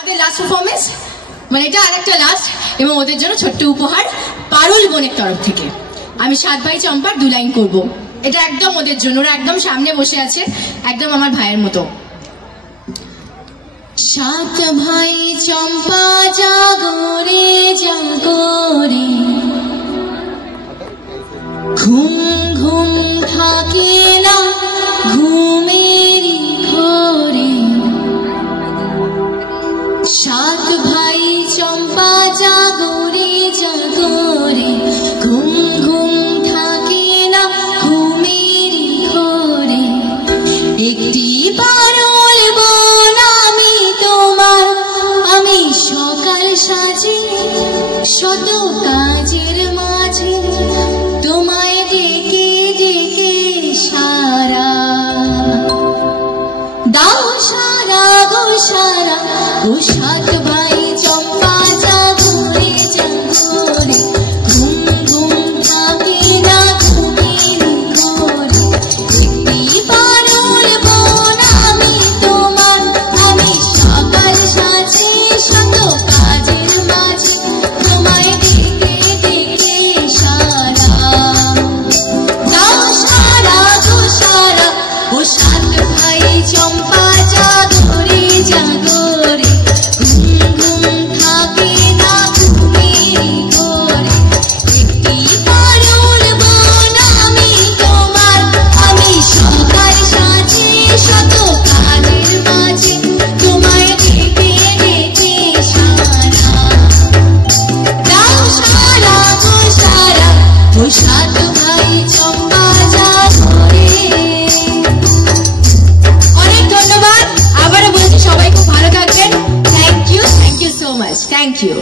আমাদের last performance মানে এটা আরেকটা লাস্ট এবং ওদের জন্য ছোট্ট উপহার পারুল বোনের তরফ থেকে। আমি 7 ভাই চম্পার 2 লাইন করব, এটা একদম ওদের জন্য, ওরা একদম সামনে বসে আছে, একদম আমার ভাইয়ের মতো। 7 ভাই চম্পা জাগরে জাগরে, ঘুম ঘুম থাকে না ঘুমেরই ঘরে। 7 ভাই চম্পা জাগরে জাগরে, ঘুম ঘুম থাকে না ঘুমেরই ঘরে। একটি পারুল বোন আমি তোমার, আমি সকাল সাজে শত কাজের মাঝে তোমায় ডেকে ডেকে সারা দাও, সারা গো সারা। ও 7 ভাই চম্পা জাগরে জাগরে, ঘুম ঘুম থাকে না ঘুমের ঘরে। একটি পারুল বোন আমি তোমার, আমি সকাল সাজে শত কাজের মাঝে তোমায় ডেকে ডেকে সারা দাও, সারা গো সারা। ও 7 ভাই চম্পা জাগরে জাগরে, ঘুম ঘুম থাকে না ঘুমের ঘরে। একটি পারুল বোন আমি তোমার, আমি সকাল সাজে শত কাজের মাঝে তোমায় ডেকে ডেকে সারা দাও, সারা গো সারা। ও 7 ভাই চম্পা জাগরে। অনেক ধন্যবাদ, আবারও বলছি সবাই খুব ভালো থাকবেন। Thank you so much, thank you.